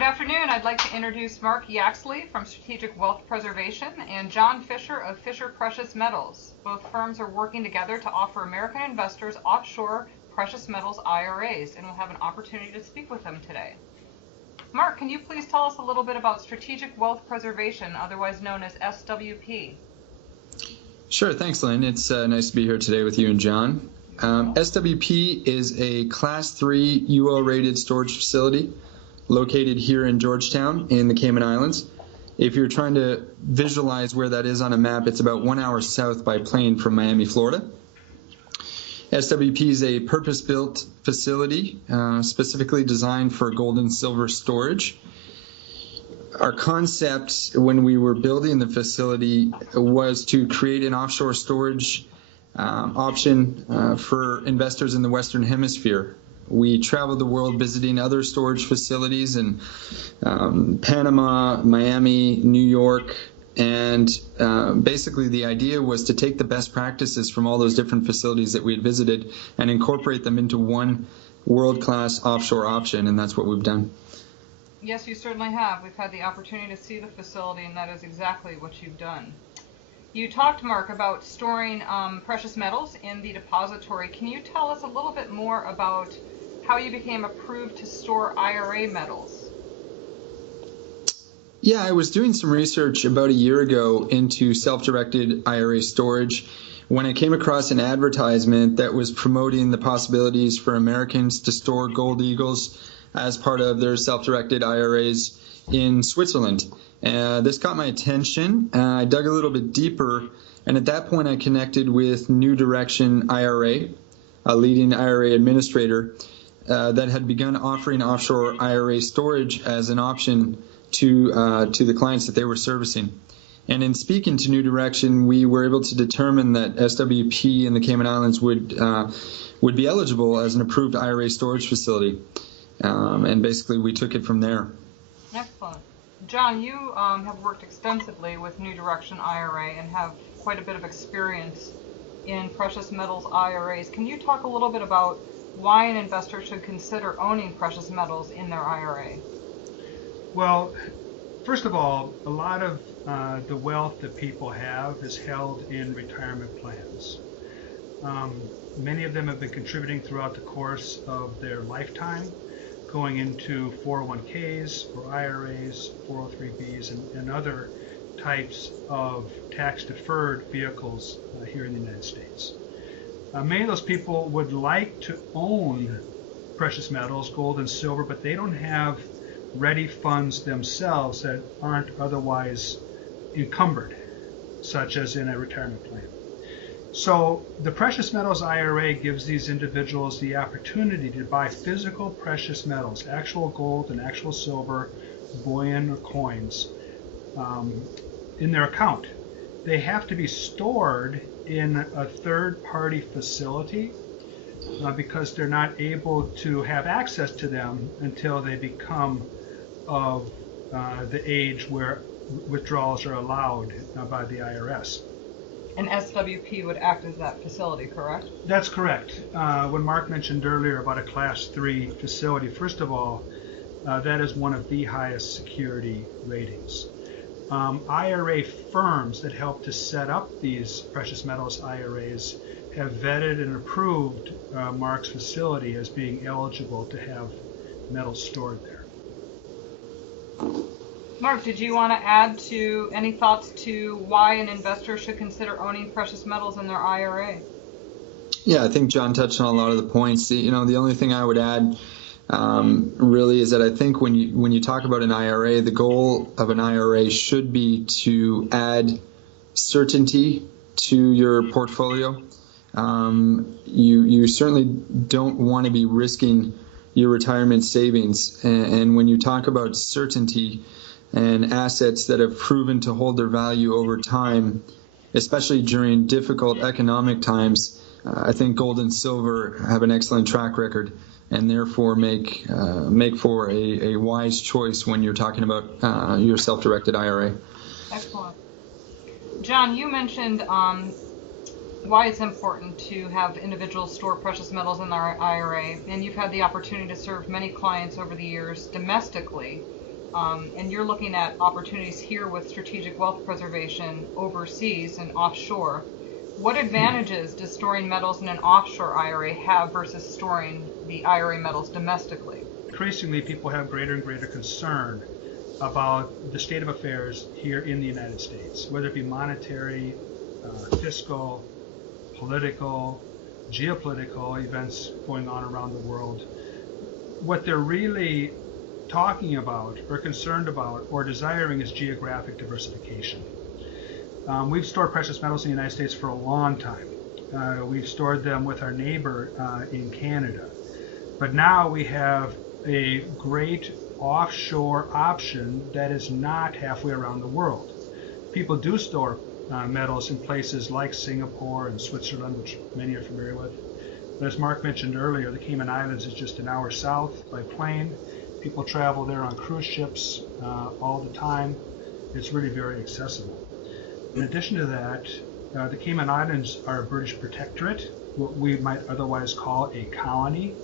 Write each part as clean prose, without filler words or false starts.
Good afternoon. I'd like to introduce Mark Yaxley from Strategic Wealth Preservation and John Fisher of Fisher Precious Metals. Both firms are working together to offer American investors offshore precious metals IRAs, and we'll have an opportunity to speak with them today. Mark, can you please tell us a little bit about Strategic Wealth Preservation, otherwise known as SWP? Sure, thanks, Lynn. It's nice to be here today with you and John. SWP is a Class 3 UL rated storage facility located here in Georgetown in the Cayman Islands. If you're trying to visualize where that is on a map, it's about 1 hour south by plane from Miami, Florida. SWP is a purpose-built facility specifically designed for gold and silver storage. Our concept when we were building the facility was to create an offshore storage option for investors in the Western Hemisphere. We traveled the world visiting other storage facilities in Panama, Miami, New York, and basically the idea was to take the best practices from all those different facilities that we had visited and incorporate them into one world-class offshore option, and that's what we've done. Yes, you certainly have. We've had the opportunity to see the facility, and that is exactly what you've done. You talked, Mark, about storing precious metals in the depository. Can you tell us a little bit more about how you became approved to store IRA metals? Yeah, I was doing some research about a year ago into self-directed IRA storage when I came across an advertisement that was promoting the possibilities for Americans to store gold eagles as part of their self-directed IRAs in Switzerland. This caught my attention. I dug a little bit deeper, and at that point I connected with New Direction IRA, a leading IRA administrator that had begun offering offshore IRA storage as an option to the clients that they were servicing. And in speaking to New Direction, we were able to determine that SWP in the Cayman Islands would be eligible as an approved IRA storage facility. And basically we took it from there. Excellent. John, you have worked extensively with New Direction IRA and have quite a bit of experience in precious metals IRAs. Can you talk a little bit about why an investor should consider owning precious metals in their IRA? Well, first of all, a lot of the wealth that people have is held in retirement plans. Many of them have been contributing throughout the course of their lifetime, going into 401ks or IRAs, 403bs, and other types of tax-deferred vehicles here in the United States. Many of those people would like to own precious metals, gold and silver, but they don't have ready funds themselves that aren't otherwise encumbered, such as in a retirement plan. So the Precious Metals IRA gives these individuals the opportunity to buy physical precious metals, actual gold and actual silver, bullion or coins, in their account. They have to be stored in a third-party facility because they're not able to have access to them until they become of the age where withdrawals are allowed by the IRS. And SWP would act as that facility, correct? That's correct. When Mark mentioned earlier about a Class 3 facility, first of all, that is one of the highest security ratings. IRA firms that help to set up these precious metals IRAs have vetted and approved Mark's facility as being eligible to have metals stored there. Mark, did you want to add to any thoughts to why an investor should consider owning precious metals in their IRA? Yeah, I think John touched on a lot of the points. The only thing I would add really is that I think when you talk about an IRA, the goal of an IRA should be to add certainty to your portfolio. You certainly don't want to be risking your retirement savings. And when you talk about certainty and assets that have proven to hold their value over time, especially during difficult economic times, I think gold and silver have an excellent track record and therefore make for a wise choice when you're talking about your self-directed IRA. Excellent. John, you mentioned why it's important to have individuals store precious metals in their IRA, and you've had the opportunity to serve many clients over the years domestically and you're looking at opportunities here with strategic wealth preservation overseas and offshore. What advantages does storing metals in an offshore IRA have versus storing the IRA metals domestically? Increasingly, people have greater and greater concern about the state of affairs here in the United States, whether it be monetary, fiscal, political, geopolitical events going on around the world. What they're really talking about or concerned about or desiring is geographic diversification. We've stored precious metals in the United States for a long time. We've stored them with our neighbor in Canada. But now we have a great offshore option that is not halfway around the world. People do store metals in places like Singapore and Switzerland, which many are familiar with. But as Mark mentioned earlier, the Cayman Islands is just an hour south by plane. People travel there on cruise ships all the time. It's really very accessible. In addition to that, the Cayman Islands are a British protectorate, what we might otherwise call a colony.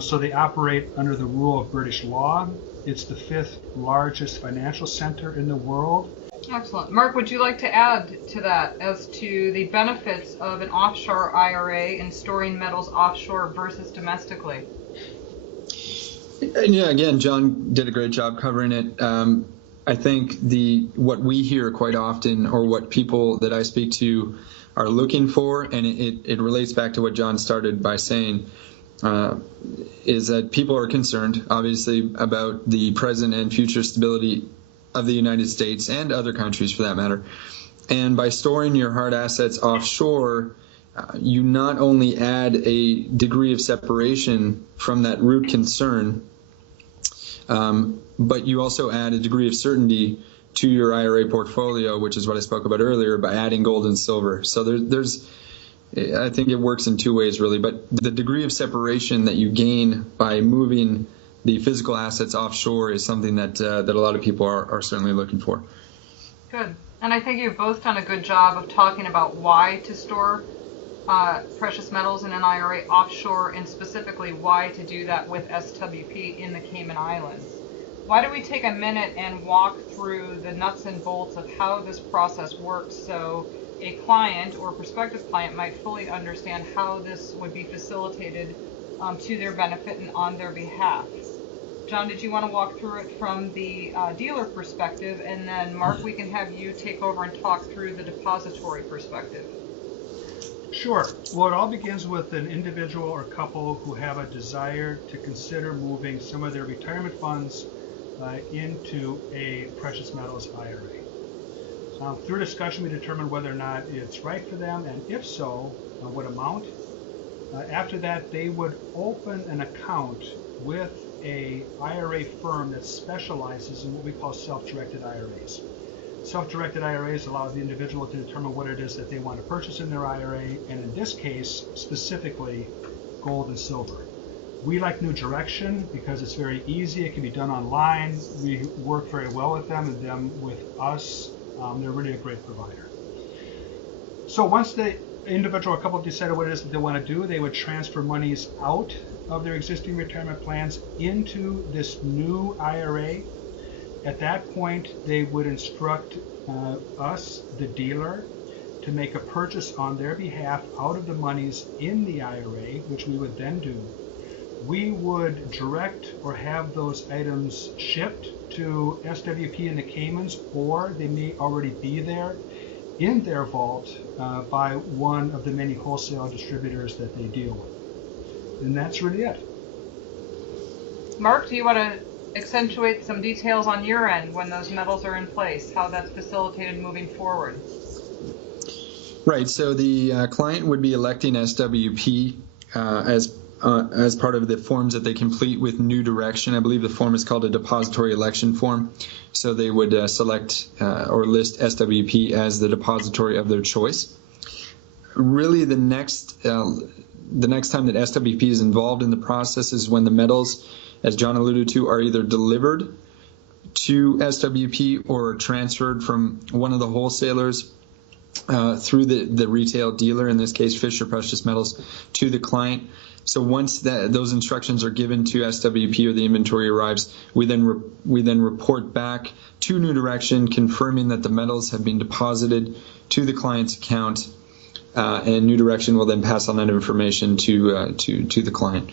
So they operate under the rule of British law. It's the 5th largest financial center in the world. Excellent. Mark, would you like to add to that as to the benefits of an offshore IRA in storing metals offshore versus domestically? Yeah, again, John did a great job covering it. I think what we hear quite often, or what people that I speak to are looking for, and it relates back to what John started by saying, is that people are concerned, obviously, about the present and future stability of the United States and other countries for that matter. And by storing your hard assets offshore, you not only add a degree of separation from that root concern, but you also add a degree of certainty to your IRA portfolio, which is what I spoke about earlier, by adding gold and silver. So I think it works in two ways, really. But the degree of separation that you gain by moving the physical assets offshore is something that a lot of people are certainly looking for. Good. And I think you've both done a good job of talking about why to store precious metals in an IRA offshore, and specifically why to do that with SWP in the Cayman Islands. Why don't we take a minute and walk through the nuts and bolts of how this process works, so a client or prospective client might fully understand how this would be facilitated to their benefit and on their behalf. John, did you want to walk through it from the dealer perspective, and then Mark, we can have you take over and talk through the depository perspective? Sure. Well, it all begins with an individual or couple who have a desire to consider moving some of their retirement funds into a precious metals IRA. Through discussion, we determine whether or not it's right for them, and if so, what amount. After that, they would open an account with a IRA firm that specializes in what we call self-directed IRAs. Self-directed IRAs allow the individual to determine what it is that they want to purchase in their IRA, and in this case, specifically, gold and silver. We like New Direction because it's very easy. It can be done online. We work very well with them, and them with us. They're really a great provider. So once the individual or couple decided what it is that they want to do, they would transfer monies out of their existing retirement plans into this new IRA. At that point, they would instruct us, the dealer, to make a purchase on their behalf out of the monies in the IRA, which we would then do. We would direct or have those items shipped to SWP in the Caymans, or they may already be there in their vault by one of the many wholesale distributors that they deal with. And that's really it. Mark, do you want to accentuate some details on your end when those metals are in place, how that's facilitated moving forward? Right. So the client would be electing SWP as part of the forms that they complete with New Direction. I believe the form is called a depository election form. So they would select or list SWP as the depository of their choice. Really, the next time that SWP is involved in the process is when the metals, as John alluded to, are either delivered to SWP or transferred from one of the wholesalers through the retail dealer, in this case Fisher Precious Metals, to the client. So once those instructions are given to SWP or the inventory arrives, we then report back to New Direction confirming that the metals have been deposited to the client's account, and New Direction will then pass on that information to the client.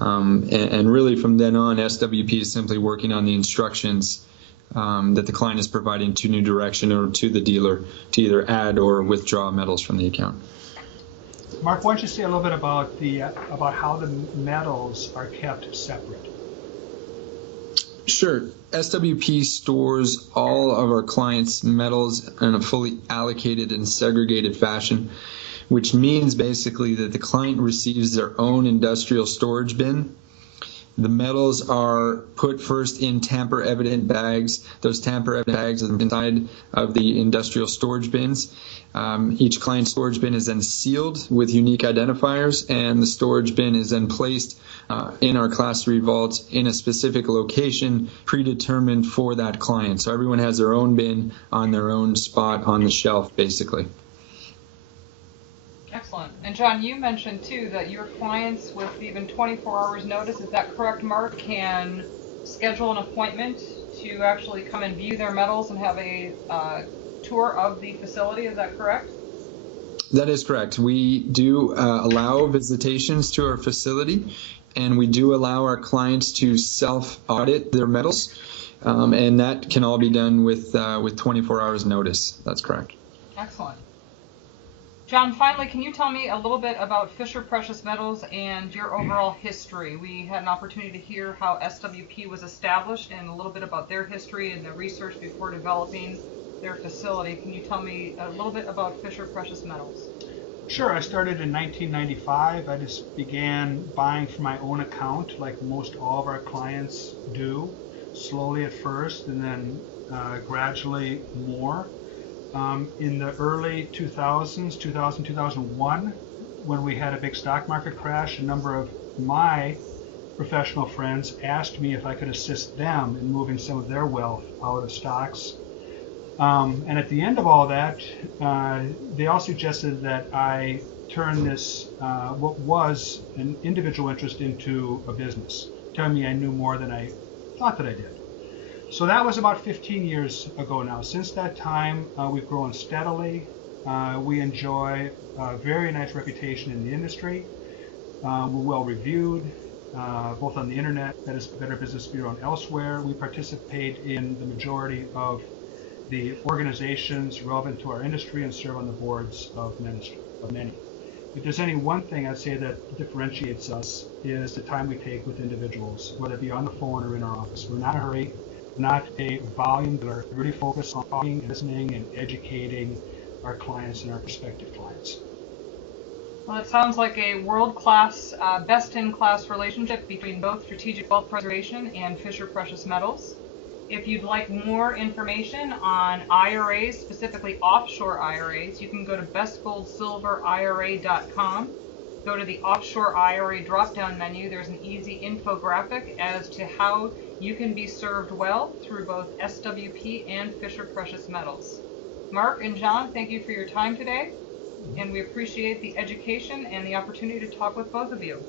And really from then on, SWP is simply working on the instructions that the client is providing to New Direction or to the dealer to either add or withdraw metals from the account. Mark, why don't you say a little bit about how the metals are kept separate? Sure. SWP stores all of our clients' metals in a fully allocated and segregated fashion, which means basically that the client receives their own industrial storage bin. The metals are put first in tamper-evident bags. Those tamper-evident bags are inside of the industrial storage bins. Each client's storage bin is then sealed with unique identifiers, and the storage bin is then placed in our Class 3 vaults in a specific location predetermined for that client. So everyone has their own bin on their own spot on the shelf, basically. Excellent. And John, you mentioned too that your clients with even 24 hours notice, is that correct, Mark, can schedule an appointment to actually come and view their metals and have a tour of the facility, is that correct? That is correct. We do allow visitations to our facility, and we do allow our clients to self-audit their metals, and that can all be done with 24 hours notice. That's correct. Excellent. John, finally, can you tell me a little bit about Fisher Precious Metals and your overall history? We had an opportunity to hear how SWP was established and a little bit about their history and the research before developing their facility. Can you tell me a little bit about Fisher Precious Metals? Sure. I started in 1995. I just began buying for my own account, like most all of our clients do, slowly at first and then gradually more. In the early 2000s, 2000, 2001, when we had a big stock market crash, a number of my professional friends asked me if I could assist them in moving some of their wealth out of stocks. And at the end of all that, they all suggested that I turn this, what was an individual interest, into a business, telling me I knew more than I thought that I did. So that was about 15 years ago now. Since that time, we've grown steadily. We enjoy a very nice reputation in the industry. We're well reviewed, both on the internet, that is Better Business Bureau, and elsewhere. We participate in the majority of the organizations relevant to our industry and serve on the boards of many. If there's any one thing I'd say that differentiates us is the time we take with individuals, whether it be on the phone or in our office. We're not in a hurry. Not a volume, but are really focused on talking, listening, and educating our clients and our prospective clients. Well, it sounds like a world-class, best-in-class relationship between both Strategic Wealth Preservation and Fisher Precious Metals. If you'd like more information on IRAs, specifically offshore IRAs, you can go to bestgoldsilverira.com. Go to the offshore IRA drop-down menu. There's an easy infographic as to how you can be served well through both SWP and Fisher Precious Metals. Mark and John, thank you for your time today, and we appreciate the education and the opportunity to talk with both of you.